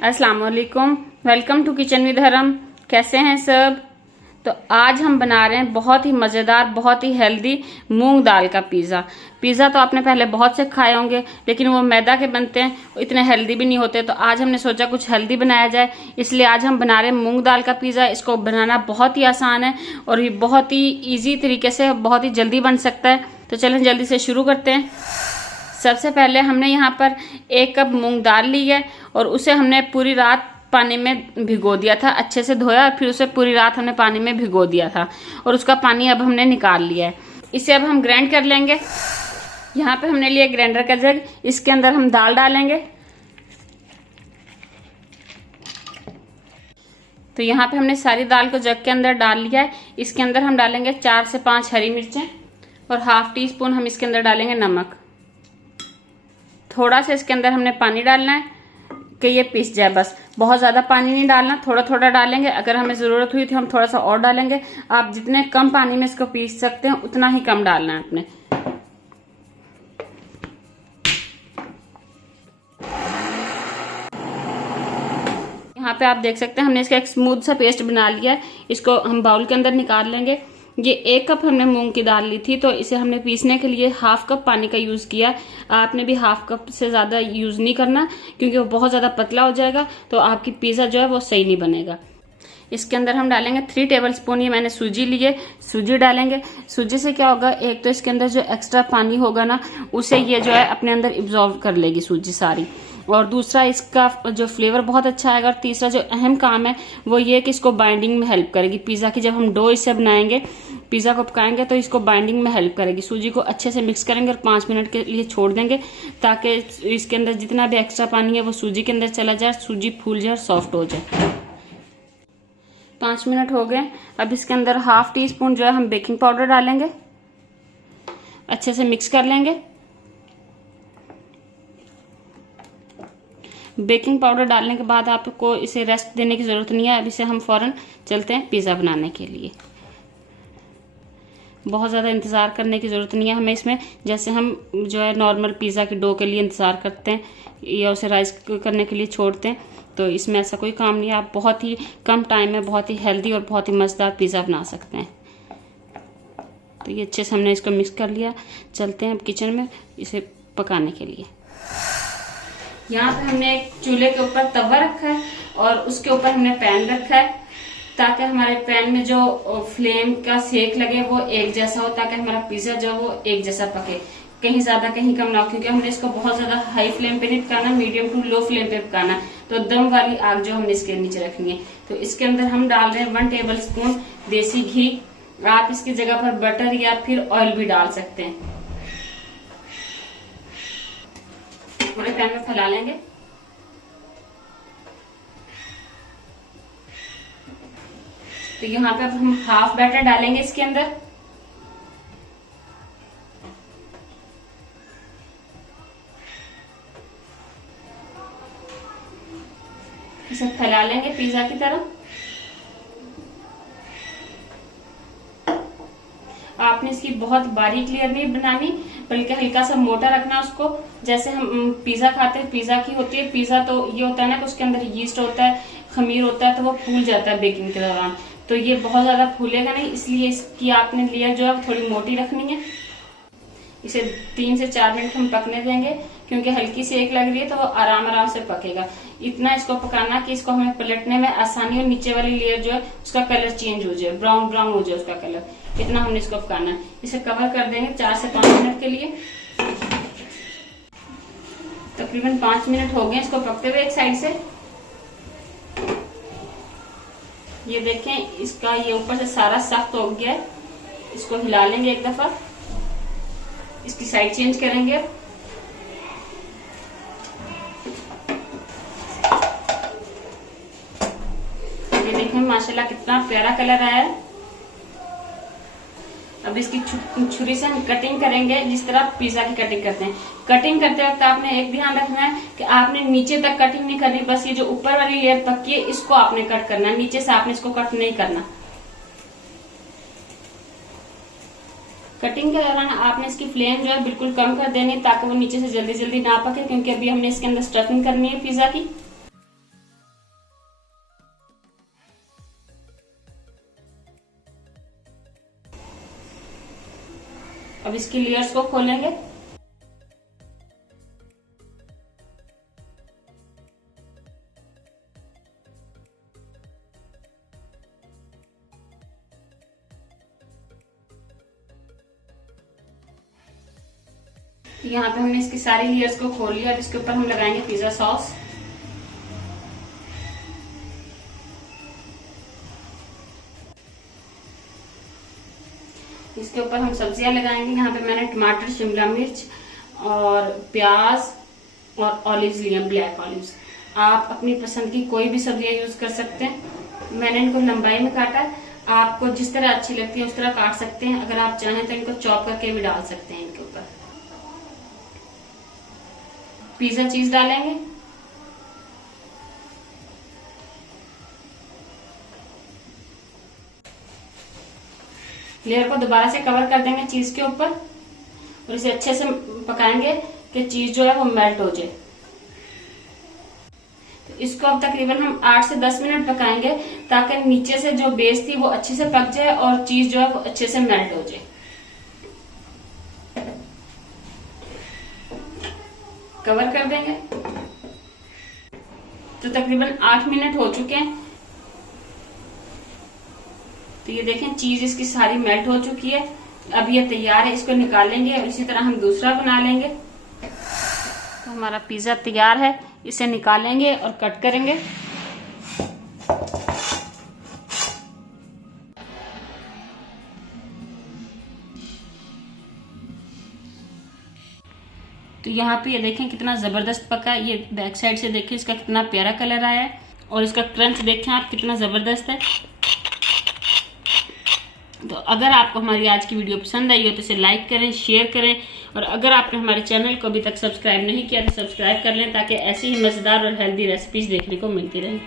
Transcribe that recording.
अस्सलाम वालेकुम, welcome to kitchen with हरम। कैसे हैं सब? तो आज हम बना रहे हैं बहुत ही मज़ेदार, बहुत ही हेल्दी मूंग दाल का पिज़्ज़ा। पिज़्ज़ा तो आपने पहले बहुत से खाए होंगे, लेकिन वो मैदा के बनते हैं, इतने हेल्दी भी नहीं होते। तो आज हमने सोचा कुछ हेल्दी बनाया जाए, इसलिए आज हम बना रहे हैं मूंग दाल का पिज़्ज़ा। इसको बनाना बहुत ही आसान है और ये बहुत ही ईजी तरीके से बहुत ही जल्दी बन सकता है। तो चलें जल्दी से शुरू करते हैं। सबसे पहले हमने यहाँ पर 1 कप मूंग दाल ली है और उसे हमने पूरी रात पानी में भिगो दिया था। अच्छे से धोया और फिर उसे पूरी रात हमने पानी में भिगो दिया था और उसका पानी अब हमने निकाल लिया है। इसे अब हम ग्राइंड कर लेंगे। यहाँ पे हमने लिया ग्राइंडर का जग, इसके अंदर हम दाल डालेंगे। तो यहाँ पे हमने सारी दाल को जग के अंदर डाल लिया है। इसके अंदर हम डालेंगे 4 से 5 हरी मिर्चें और ½ टीस्पून हम इसके अंदर डालेंगे नमक। थोड़ा सा इसके अंदर हमने पानी डालना है कि ये पिस जाए, बस बहुत ज़्यादा पानी नहीं डालना, थोड़ा थोड़ा डालेंगे। अगर हमें ज़रूरत हुई तो हम थोड़ा सा और डालेंगे। आप जितने कम पानी में इसको पीस सकते हैं उतना ही कम डालना है आपने। यहाँ पे आप देख सकते हैं हमने इसका एक स्मूथ सा पेस्ट बना लिया है। इसको हम बाउल के अंदर निकाल लेंगे। ये 1 कप हमने मूंग की दाल ली थी, तो इसे हमने पीसने के लिए ½ कप पानी का यूज़ किया। आपने भी ½ कप से ज़्यादा यूज़ नहीं करना, क्योंकि वो बहुत ज़्यादा पतला हो जाएगा तो आपकी पिज़्ज़ा जो है वो सही नहीं बनेगा। इसके अंदर हम डालेंगे 3 टेबलस्पून, ये मैंने सूजी ली है, सूजी डालेंगे। सूजी से क्या होगा, एक तो इसके अंदर जो एक्स्ट्रा पानी होगा ना, उसे ये जो है अपने अंदर इब्जॉर्व कर लेगी सूजी सारी, और दूसरा इसका जो फ्लेवर बहुत अच्छा आएगा। और तीसरा जो अहम काम है वो ये कि इसको बाइंडिंग में हेल्प करेगी पिज़्ज़ा की। जब हम डो इससे बनाएंगे, पिज़्ज़ा को पकाएंगे, तो इसको बाइंडिंग में हेल्प करेगी। सूजी को अच्छे से मिक्स करेंगे और 5 मिनट के लिए छोड़ देंगे, ताकि इसके अंदर जितना भी एक्स्ट्रा पानी है वो सूजी के अंदर चला जाए, सूजी फूल जाए और सॉफ्ट हो जाए। 5 मिनट हो गए। अब इसके अंदर ½ टीस्पून जो है हम बेकिंग पाउडर डालेंगे, अच्छे से मिक्स कर लेंगे। बेकिंग पाउडर डालने के बाद आपको इसे रेस्ट देने की ज़रूरत नहीं है। अब इसे हम फ़ौरन चलते हैं पिज़्ज़ा बनाने के लिए। बहुत ज़्यादा इंतज़ार करने की ज़रूरत नहीं है हमें इसमें, जैसे हम जो है नॉर्मल पिज़्ज़ा के डो के लिए इंतज़ार करते हैं या उसे राइस करने के लिए छोड़ते हैं, तो इसमें ऐसा कोई काम नहीं है। आप बहुत ही कम टाइम में बहुत ही हेल्दी और बहुत ही मज़ेदार पिज़्ज़ा बना सकते हैं। तो ये अच्छे से हमने इसको मिक्स कर लिया। चलते हैं अब किचन में इसे पकाने के लिए। यहाँ पे हमने एक चूल्हे के ऊपर तवा रखा है और उसके ऊपर हमने पैन रखा है, ताकि हमारे पैन में जो फ्लेम का सेक लगे वो एक जैसा हो, ताकि हमारा पिज़्ज़ा जो वो एक जैसा पके, कहीं ज्यादा कहीं कम ना हो। क्योंकि हमने इसको बहुत ज्यादा हाई फ्लेम पे नहीं पकाना, मीडियम टू लो फ्लेम पे पकाना। तो दम वाली आग जो हमने इसके नीचे रखनी है। तो इसके अंदर हम डाल रहे हैं 1 टेबलस्पून देसी घी। आप इसकी जगह पर बटर या फिर ऑयल भी डाल सकते हैं। पूरे पैन में फैला लेंगे। तो यहाँ पे अब हम हाफ बैटर डालेंगे इसके अंदर। इसे फैला लेंगे पिज़्ज़ा की तरह। आपने इसकी बहुत बारीक लेयर नहीं बनानी, बल्कि हल्का सा मोटा रखना उसको। जैसे हम पिज़्ज़ा खाते हैं, पिज़्ज़ा की होती है। पिज़्ज़ा तो ये होता है ना कि उसके अंदर यीस्ट होता है, खमीर होता है, तो वो फूल जाता है बेकिंग के दौरान। तो ये बहुत ज्यादा फूलेगा नहीं, इसलिए इसकी आपने लेयर जो है थोड़ी मोटी रखनी है। इसे 3 से 4 मिनट हम पकने देंगे, क्योंकि हल्की सेक लग रही है तो वो आराम आराम से पकेगा। इतना इसको पकाना कि इसको हमें पलटने में आसानी हो, नीचे वाली लेयर जो है उसका कलर चेंज हो जाए, ब्राउन ब्राउन हो जाए उसका कलर। इतना हमने इसको पकाना है। इसे कवर कर देंगे 4 से 5 मिनट के लिए। तकरीबन 5 मिनट हो गए इसको पकते हुए एक साइड से। ये देखें, इसका ये ऊपर से सारा सख्त हो गया है। इसको हिला लेंगे एक दफा, इसकी साइड चेंज करेंगे। ये देखें माशाल्लाह कितना प्यारा कलर आया है। अब इसकी छुरी से हम कटिंग करेंगे, जिस तरह पिज़्ज़ा की कटिंग करते हैं। कटिंग करते वक्त आपने एक ध्यान रखना है कि आपने नीचे तक कटिंग नहीं करनी, बस ये जो ऊपर वाली लेयर पक्की है इसको आपने कट करना है, नीचे से आपने इसको कट नहीं करना। कटिंग के दौरान आपने इसकी फ्लेम जो है बिल्कुल कम कर देनी है, ताकि वो नीचे से जल्दी जल्दी ना पके, क्योंकि अभी हमने इसके अंदर स्टफिंग करनी है पिज़्ज़ा की। अब इसकी लेयर्स को खोलेंगे। यहाँ पे हमने इसकी सारी लेयर्स को खोल लिया। अब इसके ऊपर हम लगाएंगे पिज्जा सॉस। इसके ऊपर हम सब्जियां लगाएंगे। यहाँ पे मैंने टमाटर, शिमला मिर्च और प्याज और ऑलिव्स लिए, ब्लैक ऑलिव्स। आप अपनी पसंद की कोई भी सब्जियां यूज कर सकते हैं। मैंने इनको लंबाई में काटा है, आपको जिस तरह अच्छी लगती है उस तरह काट सकते हैं। अगर आप चाहें तो इनको चॉप करके भी डाल सकते हैं। इनके ऊपर पिज्जा चीज डालेंगे। लेयर को दोबारा से कवर कर देंगे चीज के ऊपर और इसे अच्छे से पकाएंगे कि चीज जो है वो मेल्ट हो जाए। तो इसको अब तकरीबन हम 8 से 10 मिनट पकाएंगे ताकि नीचे से जो बेस थी वो अच्छे से पक जाए और चीज जो है वो अच्छे से मेल्ट हो जाए। कवर कर देंगे। तो तकरीबन 8 मिनट हो चुके हैं। तो ये देखें चीज इसकी सारी मेल्ट हो चुकी है। अब ये तैयार है, इसको निकालेंगे और इसी तरह हम दूसरा बना लेंगे। तो हमारा पिज्जा तैयार है, इसे निकालेंगे और कट करेंगे। तो यहाँ पे ये देखें कितना जबरदस्त पका है। ये बैक साइड से देखें इसका कितना प्यारा कलर आया है और इसका क्रंच देखें आप कितना जबरदस्त है। तो अगर आपको हमारी आज की वीडियो पसंद आई हो तो इसे लाइक करें, शेयर करें और अगर आपने हमारे चैनल को अभी तक सब्सक्राइब नहीं किया तो सब्सक्राइब कर लें ताकि ऐसी ही मजेदार और हेल्दी रेसिपीज देखने को मिलती रहें।